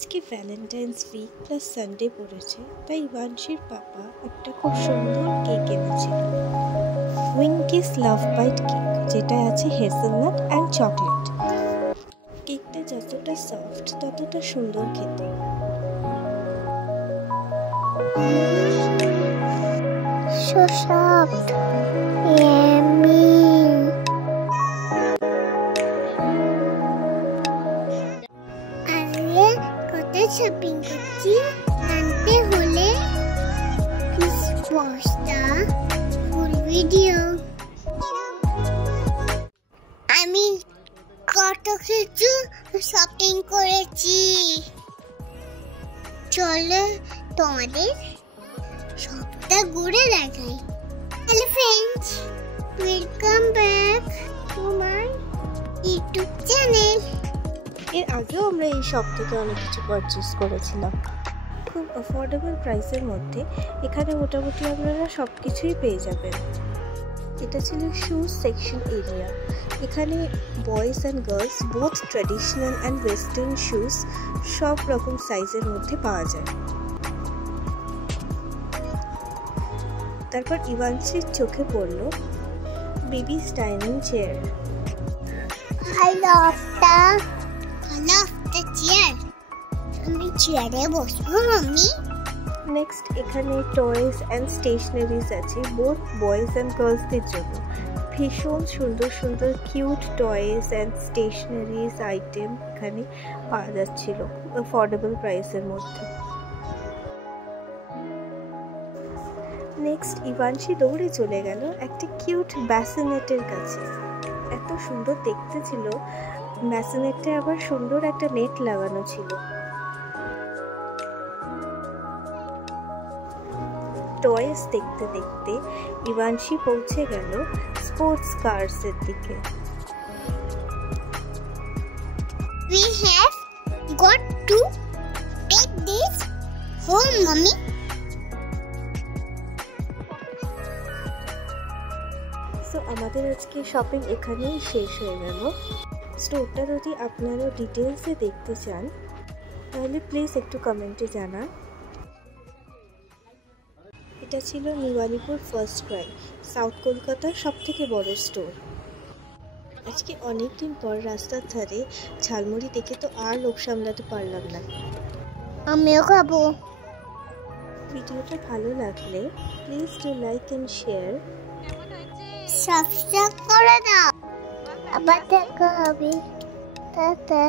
আজকে Valentine's week plus Sunday পড়েছে, তাই ইভানশির পাপা একটা খুব সুন্দর কেক এনেছিল। উইঙ্কিস লাভ বাইট কেক, যেটা আছে হেজেলনাট অ্যান্ড চকলেট। কেকটা যতটা সফট ততটা সুন্দর খেতে। So soft, yummy. আজকে কোথায় শপিং করছি জানতে হলে please watch the full video. আমি কত কিছু শপিং করেছি, চলো তোমাদের সবটা ঘুরে দেখাই। Hello friends, welcome back to my YouTube channel. এর আগেও আমরা এই শপ থেকে অনেক কিছু পারচেস করেছিলাম। খুব অ্যাফোর্ডেবল প্রাইসের মধ্যে এখানে মোটামুটি আপনারা সব কিছুই পেয়ে যাবেন। এটা ছিল শুজ সেকশন এরিয়া। এখানে boys and girls both traditional and western shoes সব রকম সাইজের মধ্যে পাওয়া যায়। তারপর ইভানশির চোখে পড়ল baby's dining chair. I love the chair. আমি চেয়ারে বসবো মাম্মি। নেক্সট এখানে টয়েস অ্যান্ড স্টেশনারিজ আছে বোথ বয়েজ অ্যান্ড গার্লসদের জন্য। ভীষণ সুন্দর সুন্দর cute toys and stationeries item এখানে পাওয়া যাচ্ছিল অ্যাফোর্ডেবল প্রাইসের মধ্যে। নেক্সট ইভানশি দৌড়ে চলে গেল একটা কিউট ব্যাসিনেটের কাছে। এত সুন্দর দেখতে ছিল ব্যাসিনেটে, আবার সুন্দর একটা নেট লাগানো ছিল। টয়েস দেখতে দেখতে ইভানশি পৌঁছে গেল স্পোর্টস কার্সের দিকে। We have got to take this home, mommy. So আমাদের আজকে শপিং এখানেই শেষ হয়ে গেল। স্টোরটা যদি আপনারা ডিটেলসে দেখতে চান তাহলে প্লিজ একটু কমেন্টে জানান। এটা ছিল New Alipore FirstCry, south কলকাতার সবথেকে বড় স্টোর। আজকে অনেক দিন পর রাস্তার ধারে ঝালমুড়ি দেখে তো আর লোভ সামলাতে পারলাম না। আমিও খাবো। ভিডিওটা ভালো লাগলে please do like and share. Subscribe করে দাও। আবার দেখা হবে। টাটা।